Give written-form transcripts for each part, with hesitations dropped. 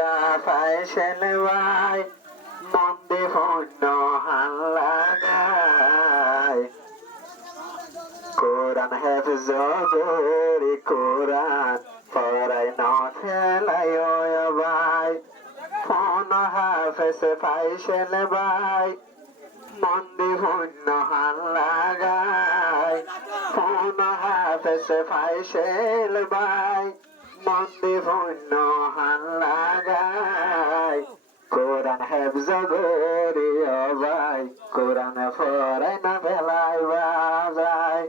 গোরা ফাইসেল ভাই মন্দে হন্য হান লাগায় কোরআন হেফজ গরি কোরআন পড়াই না ফেলাই ভাই ফোন হাফেজ ফাইসেল ভাই মন্দে হন্য হান লাগায় ফোন হাফেজ ফাইসেল ভাই মন্দে হন্য হান লাগায় কোরআন হেফজ গরি ভাই কোরআন পড়াই না ফেলাই বাজায়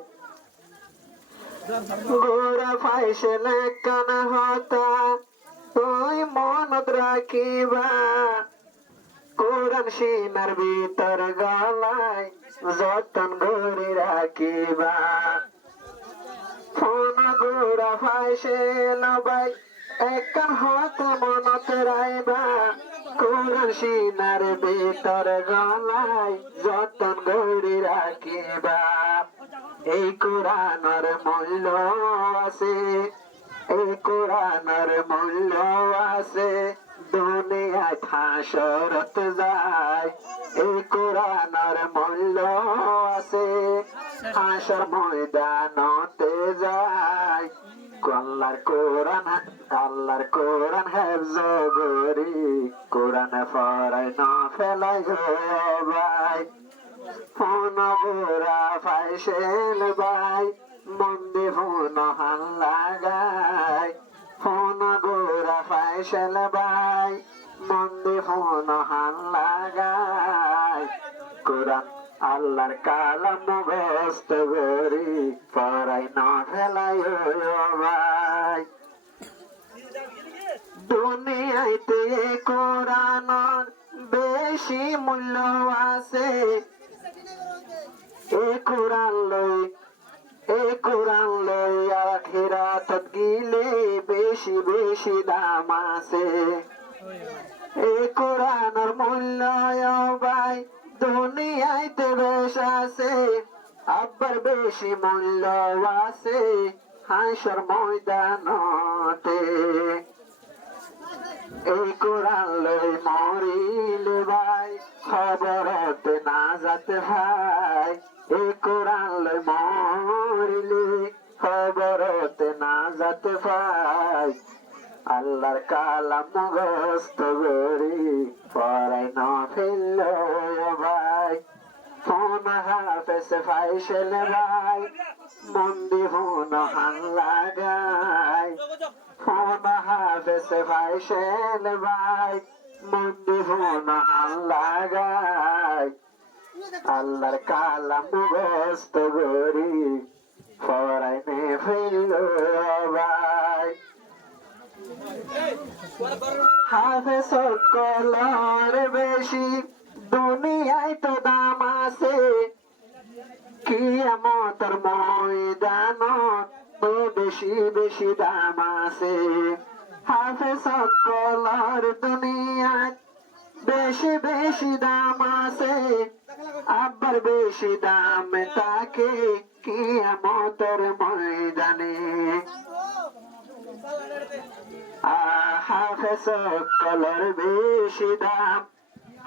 গোরা ফাইসেল কান হতা তুই মনত রাখিবা কোরআন সিনার ভিতর গলায় যতন গরি রাখিবা ফোন গোরা ফাইসেল ভাই একখান হতা মনত রাইবা কোরআন সিনার ভিতর গলায় যতন গরি রাখিবা এই কোরআনের মূল্য আছে এই কোরআনের মূল্য আছে দুনিয়ায় হাসরত যায় এই কোরআনের মূল্য আছে হাসর ময়দানতে যায় আল্লাহর কোরআন হেফজ গরি কোরআন পড়াই না ফেলাই ভাই ফোন গোরা ফাইসেল ভাই মন্দে ফোন হান লাগায় ফোন গোরা ফাইসেল ভাই মন্দে ফোন হান লাগায় কোরআন আল্লাহর কালাম মুখস্থ করি পড়াই না ফেলাই ভাই দুনিয়াতে কোরআনের বেশি মূল্য আছে এ কোরআন লই আখিরাতত গিলে বেশি বেশি দাম আছে এ কোরআনের মূল্য ভাই দুনিয়াতে বেশ আছে আবার বেশি মূল্য আছে হাসর ময়দানতে এই কোরআন লই মরিলে ভাই খবরতে না যাতে ভাই এই কোরআন লই মরিলে খবরতে না যাতে ভাই আল্লাহর কালাম মুখস্থ করি পড়াই না ফেলল ভাই ফোন হাফেজ ফাইসেল ভাই মন্দি ফোন হান লাগায় ফোন হাফেজ ফাইসেল ভাই মন্দি ফোন হান লাগায় আল্লাহর কালাম মুখস্থ করি পড়াই নে ফেলল ভাই হাফেজ কলর বেশি দুনিয়ায় তো দাম আছে কিয়ামতের ময়দানত তো বেশি বেশি দাম আছে হাফেজ কলর দুনিয়ায় বেশি বেশি দাম আছে আবার বেশি দাম তাকে কিয়ামতের ময়দানে হাফেজ কলর বেশি দাম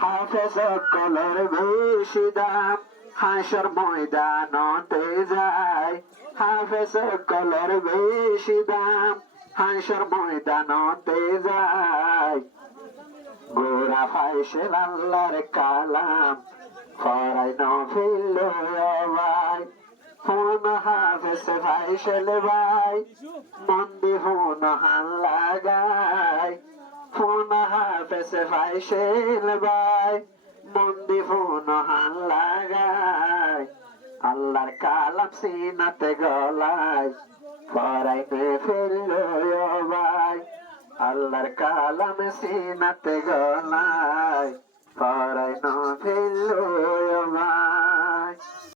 হাফেজ কলর বেশি দাম হাসর ময়দানতে যায় হাফেজ কলর বেশি দাম হাসর ময়দানতে যায় গোরা ফাইসেল আল্লাহর কালাম পড়াই না ফেলল ভাই ফোন হাফেজ ফাইসেল ভাই মন্দি ফোন হান লাগায় ফোন হাফেজ ফাইসেল ভাই মন্দি ফোন হান লাগায় আল্লাহর কালাম সিনাতে গলায় পড়াই নে ফেলল ভাই আল্লাহর কালাম সিনাতে গলায় পড়াই না ফেলল